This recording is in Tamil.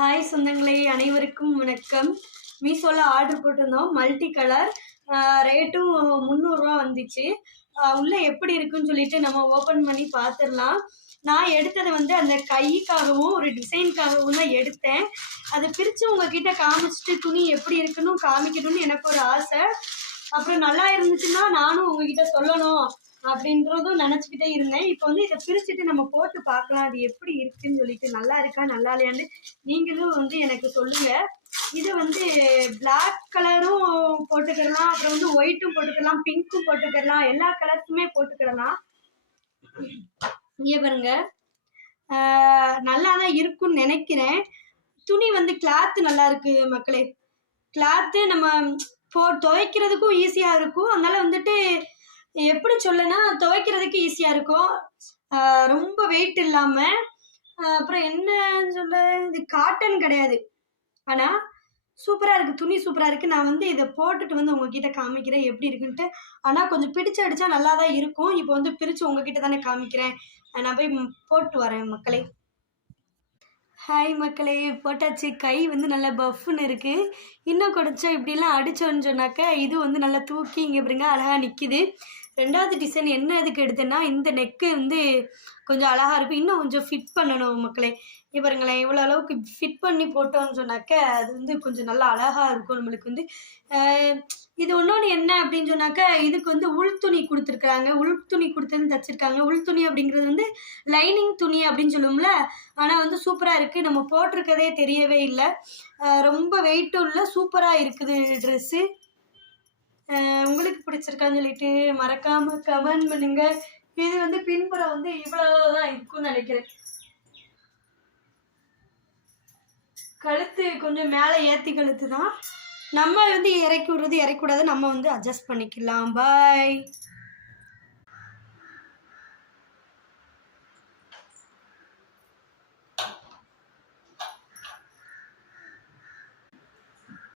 ஹாய் சொந்தங்களே, அனைவருக்கும் வணக்கம். மீஷோவில் ஆர்டர் போட்டிருந்தோம். மல்டி கலர் ரேட்டும் 300 ரூபா வந்துச்சு. உள்ளே எப்படி இருக்குன்னு சொல்லிட்டு நம்ம ஓப்பன் பண்ணி பார்த்துடலாம். நான் எடுத்தது வந்து அந்த கைக்காகவும் ஒரு டிசைனுக்காகவும் தான் எடுத்தேன். அதை பிரித்து உங்ககிட்ட காமிச்சிட்டு துணி எப்படி இருக்குன்னு காமிக்கணும்னு எனக்கு ஒரு ஆசை. அப்புறம் நல்லா இருந்துச்சுன்னா நானும் உங்ககிட்ட சொல்லணும் அப்படின்றதும் நினச்சிக்கிட்டே இருந்தேன். இப்போ வந்து இதை பிரிச்சுட்டு நம்ம போட்டு பார்க்கலாம், அது எப்படி இருக்குன்னு சொல்லிட்டு, நல்லா இருக்கா நல்லா இல்லையான்னு நீங்களும் வந்து எனக்கு சொல்லுங்க. இது வந்து பிளாக் கலரும் போட்டுக்கிடலாம், அப்புறம் வந்து ஒயிட்டும் போட்டுக்கலாம், பிங்க்கும் போட்டுக்கிடலாம், எல்லா கலர்ஸுமே போட்டுக்கிடலாம். இங்கே பாருங்க, நல்லா தான் இருக்குன்னு நினைக்கிறேன். துணி வந்து கிளாத்து நல்லா இருக்கு மக்களே. கிளாத்து நம்ம துவைக்கிறதுக்கும் ஈஸியாக இருக்கும். அதனால வந்துட்டு எப்படி சொல்லனா, துவைக்கிறதுக்கு ஈஸியாக இருக்கும், ரொம்ப வெயிட் இல்லாமல். அப்புறம் என்னன்னு சொல்ல, இது காட்டன் கிடையாது, ஆனால் சூப்பராக இருக்குது, துணி சூப்பராக இருக்குது. நான் வந்து இதை போட்டுட்டு வந்து உங்ககிட்ட காமிக்கிறேன் எப்படி இருக்குன்ட்டு. ஆனால் கொஞ்சம் பிடிச்சு அடித்தா நல்லா தான் இருக்கும். இப்போ வந்து பிரித்து உங்ககிட்ட தானே காமிக்கிறேன். நான் போய் போட்டு வரேன் மக்களே. ஹாய் மக்களே, போட்டாச்சு. கை வந்து நல்லா பஃப்னு இருக்குது. இன்னும் கொஞ்சம் இப்படிலாம் அடித்தோன்னு சொன்னாக்கா இது வந்து நல்லா தூக்கி இங்கே பாருங்க அழகாக நிற்கிது. ரெண்டாவது டிசைன் என்ன எதுக்கு எடுத்தேன்னா, இந்த நெக்கு வந்து கொஞ்சம் அழகாக இருக்கும். இன்னும் கொஞ்சம் ஃபிட் பண்ணணும் மக்களே. இப்போ பாருங்களேன், இவ்வளோ அளவுக்கு ஃபிட் பண்ணி போட்டோம்னு சொன்னாக்க அது வந்து கொஞ்சம் நல்லா அழகாக இருக்கும் நம்மளுக்கு வந்து. இது ஒன்றொன்று என்ன அப்படின்னு சொன்னாக்கா, இதுக்கு வந்து உள் துணி கொடுத்துருக்குறாங்க. உள் துணி கொடுத்தது தச்சுருக்காங்க. உள் துணி அப்படிங்கிறது வந்து லைனிங் துணி அப்படின்னு சொல்லுவோம்ல. ஆனால் வந்து சூப்பராக இருக்குது. நம்ம போட்டிருக்கதே தெரியவே இல்லை. ரொம்ப வெயிட்டும் இல்லை, சூப்பராக இருக்குது ட்ரெஸ்ஸு. உங்களுக்கு பிடிச்சிருக்கான்னு சொல்லிட்டு மறக்காமல் கமெண்ட் பண்ணுங்கள். இது வந்து பின்புறம் வந்து இவ்வளோதான் இருக்கும்னு நினைக்கிறேன். கழுத்து கொஞ்சம் மேலே ஏற்றி கழுத்து தான். நம்ம வந்து இறக்கி விடுறது இறக்கி விடாது, நம்ம வந்து அட்ஜஸ்ட் பண்ணிக்கலாம். பாய்.